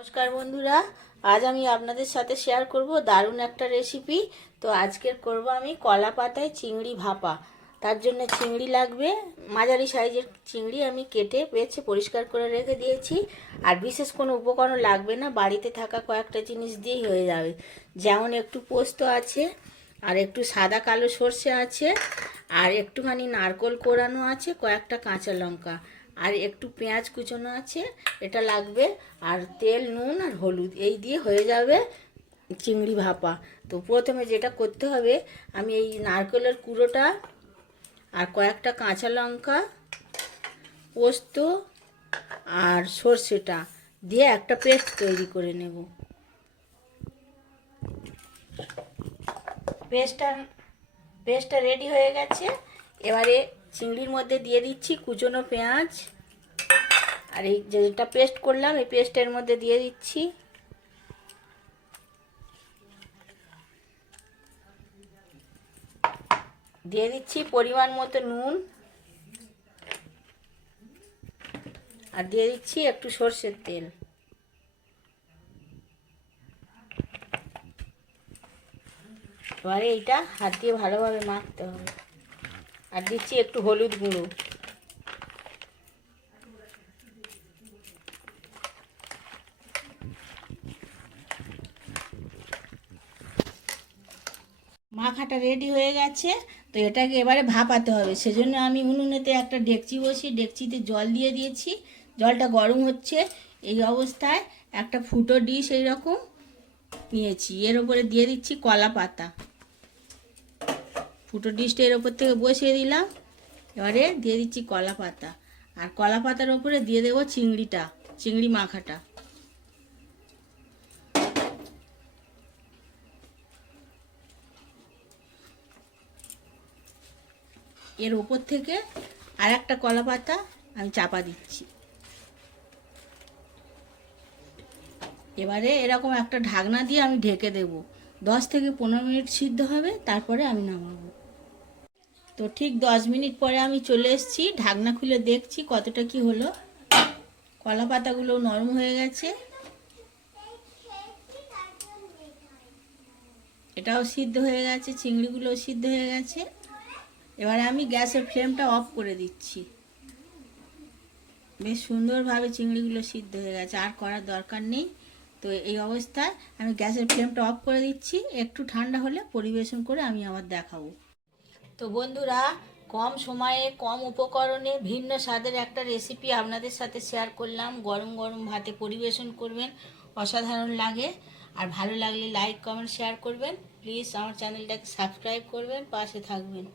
নমস্কার বন্ধুরা, আজ আমি আপনাদের সাথে শেয়ার করব দারুণ একটা রেসিপি। তো আজকের করব আমি কলা পাতায় চিংড়ি ভাপা। তার জন্য চিংড়ি লাগবে, মাঝারি সাইজের চিংড়ি আমি কেটে বেছে পরিষ্কার করে রেখে দিয়েছি। আর বিশেষ কোনো উপকরণ লাগবে না, বাড়িতে থাকা কয়েকটা জিনিস দিয়েই হয়ে যাবে। যেমন একটু পোস্ত আছে, আর একটু সাদা কালো সর্ষে আছে, আর একটুখানি নারকেল কোড়ানো আছে, কয়েকটা কাঁচা লঙ্কা, আর একটু পেঁয়াজ কুচোনো আছে, এটা লাগবে। আর তেল, নুন আর হলুদ, এই দিয়ে হয়ে যাবে চিংড়ি ভাপা। তো প্রথমে যেটা করতে হবে, আমি এই নারকেলের কুড়োটা আর কয়েকটা কাঁচা লঙ্কা, পোস্ত আর সর্ষেটা দিয়ে একটা পেস্ট তৈরি করে নেব। পেস্টটা রেডি হয়ে গেছে। এবারে চিংড়ির মধ্যে দিয়ে দিচ্ছি কুচনো পেঁয়াজ, আর এই যেটা পেস্ট করলাম এই পেস্টের মধ্যে দিয়ে দিচ্ছি। দিয়ে দিচ্ছি পরিমাণ মতো নুন, আর দিয়ে দিচ্ছি একটু সর্ষের তেল। এবারে এইটা হাত দিয়ে ভালোভাবে মাখতে হবে। আর দিচ্ছি একটু হলুদ গুঁড়ো। মাখাটা রেডি হয়ে গেছে। তো এটাকে এবারে ভাপাতে হবে। সেজন্য আমি উনুনেতে একটা ডেকচি বসিয়ে ডেকচিতে জল দিয়ে দিয়েছি। জলটা গরম হচ্ছে। এই অবস্থায় একটা ফুটো ডিশ এইরকম নিয়েছি, এর ওপরে দিয়ে দিচ্ছি কলা পাতা। ফুটো ডিশটা এর ওপর থেকে বসিয়ে দিলাম। এবারে দিয়ে দিচ্ছি কলা পাতা, আর কলা পাতার ওপরে দিয়ে দেবো চিংড়ি মাখাটা। এর ওপর থেকে আর একটা কলা পাতা আমি চাপা দিচ্ছি। এবারে এরকম একটা ঢাকনা দিয়ে আমি ঢেকে দেব। 10 থেকে 15 মিনিট সিদ্ধ হবে, তারপরে আমি নামাবো। তো ঠিক 10 মিনিট পরে আমি চলে এসেছি। ঢাকনা খুলে দেখছি কতটা কি হলো। কলা পাতাগুলো নরম হয়ে গেছে, এটাও সিদ্ধ হয়ে গেছে, চিংড়িগুলোও সিদ্ধ হয়ে গেছে। এবারে আমি গ্যাসের ফ্লেমটা অফ করে দিচ্ছি। বেশ সুন্দরভাবে চিংড়িগুলো সিদ্ধ হয়ে গেছে, আর করার দরকার নেই। তো এই অবস্থায় আমি গ্যাসের ফ্লেমটা অফ করে দিচ্ছি। একটু ঠান্ডা হলে পরিবেশন করে আমি আবার দেখাবো। তো বন্ধুরা, কম সময়ে কম উপকরণে ভিন্ন স্বাদের একটা রেসিপি আপনাদের সাথে শেয়ার করলাম। গরম গরম ভাতে পরিবেশন করবেন, অসাধারণ লাগে। আর ভালো লাগলে লাইক, কমেন্ট, শেয়ার করবেন। প্লিজ আমার চ্যানেলটাকে সাবস্ক্রাইব করবেন, পাশে থাকবেন।